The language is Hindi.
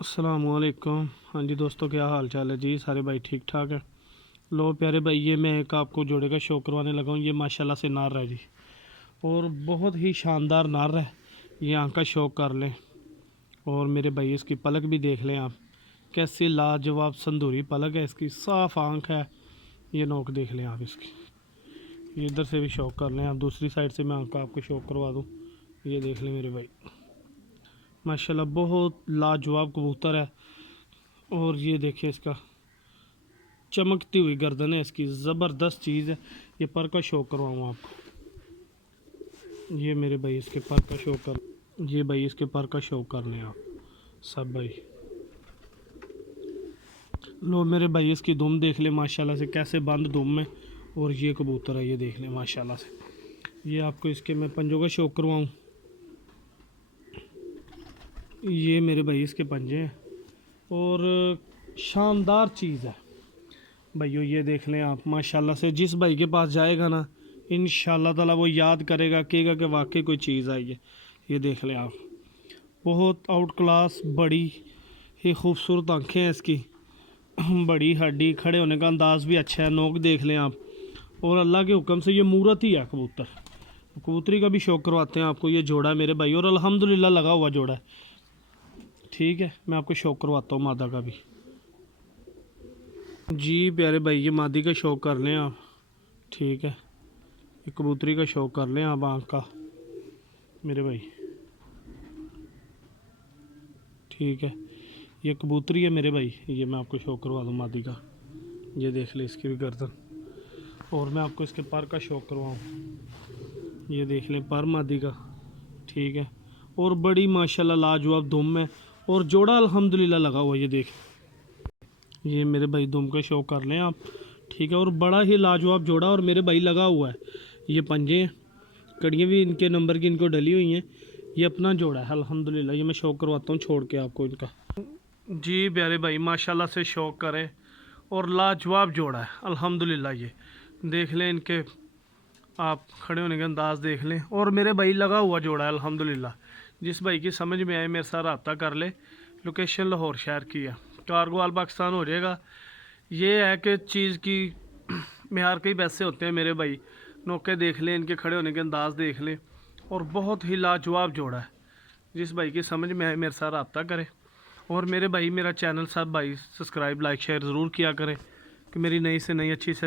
अस्सलामुअलैकुम। हाँ जी दोस्तों, क्या हाल चाल है जी? सारे भाई ठीक ठाक है? लो प्यारे भाई, ये मैं एक आपको जोड़े का शो करवाने लगा हूँ। ये माशाल्लाह से नार है जी, और बहुत ही शानदार नार है। ये आँख का शौक कर लें। और मेरे भाई इसकी पलक भी देख लें आप, कैसी लाजवाब संदूरी पलक है इसकी, साफ़ आँख है। ये नोक देख लें आप इसकी। ये इधर से भी शौक कर लें आप, दूसरी साइड से मैं आँख का आपको शौक करवा दूँ। ये देख लें मेरे भाई, माशाल्लाह बहुत लाजवाब कबूतर है। और ये देखिए इसका चमकती हुई गर्दन है इसकी, ज़बरदस्त चीज़ है। ये पर का शो करवाऊँ आपको। ये मेरे भाई इसके पर का शो कर, ये भाई इसके पर का शो कर लें आप सब भाई। लो मेरे भाई इसकी दुम देख ले माशाल्लाह से, कैसे बंद दुम में। और ये कबूतर है, ये देख लें माशाल्लाह से। ये आपको इसके मैं पंजों का शो करवाऊँ। ये मेरे भाई इसके पंजे हैं, और शानदार चीज़ है भाइयों। ये देख लें आप माशाल्लाह से, जिस भाई के पास जाएगा ना इंशाल्लाह ताला वो याद करेगा, कहेगा कि वाकई कोई चीज़ आई है। ये देख लें आप, बहुत आउट क्लास बड़ी ही खूबसूरत आँखें हैं इसकी, बड़ी हड्डी, खड़े होने का अंदाज़ भी अच्छा है। नोक देख लें आप, और अल्लाह के हुक्म से ये मूरत ही है कबूतर। कबूतरी का भी शौक करवाते हैं आपको। ये जोड़ा है मेरे भाई, और अल्हम्दुलिल्लाह लगा हुआ जोड़ा है। ठीक है, मैं आपको शौक करवाता हूँ मादा का भी। जी प्यारे भाई, ये मादी का शौक कर लें आप। ठीक है, ये कबूतरी का शौक कर लें आप आँख का मेरे भाई। ठीक है, ये कबूतरी है मेरे भाई। ये मैं आपको शौक करवा दूँ मादी का। ये देख ले इसकी भी गर्दन। और मैं आपको इसके पर का शौक करवाऊँ। ये देख लें पर मादी का। ठीक है, और बड़ी माशाल्लाह लाजवाब दुम है, और जोड़ा अल्हम्दुलिल्लाह लगा हुआ। ये देख, ये मेरे भाई दुम का शौक कर लें आप। ठीक है, और बड़ा ही लाजवाब जोड़ा, और मेरे भाई लगा हुआ है। ये पंजे हैं, कड़ियाँ भी इनके नंबर की इनको डली हुई हैं। ये अपना जोड़ा है अल्हम्दुलिल्लाह। ये मैं शौक करवाता हूँ छोड़ के आपको इनका। जी प्यारे भाई, माशाल्लाह से शौक करें, और लाजवाब जोड़ा है अल्हम्दुलिल्लाह। ये देख लें इनके आप खड़े होने का अंदाज देख लें, और मेरे भाई लगा हुआ जोड़ा है अल्हम्दुलिल्लाह। जिस भाई की समझ में आए मेरे साथ रब्ता कर ले। लोकेशन लाहौर शहर की है, कार्गो आल पाकिस्तान हो जाएगा। ये है कि चीज़ की मेयार के ही पैसे होते हैं मेरे भाई। नौके देख लें, इनके खड़े होने के अंदाज देख लें, और बहुत ही लाजवाब जोड़ा है। जिस भाई की समझ में आए मेरे साथ रब्ता करें। और मेरे भाई मेरा चैनल सब भाई सब्सक्राइब लाइक शेयर ज़रूर किया करें, कि मेरी नई से नई अच्छी से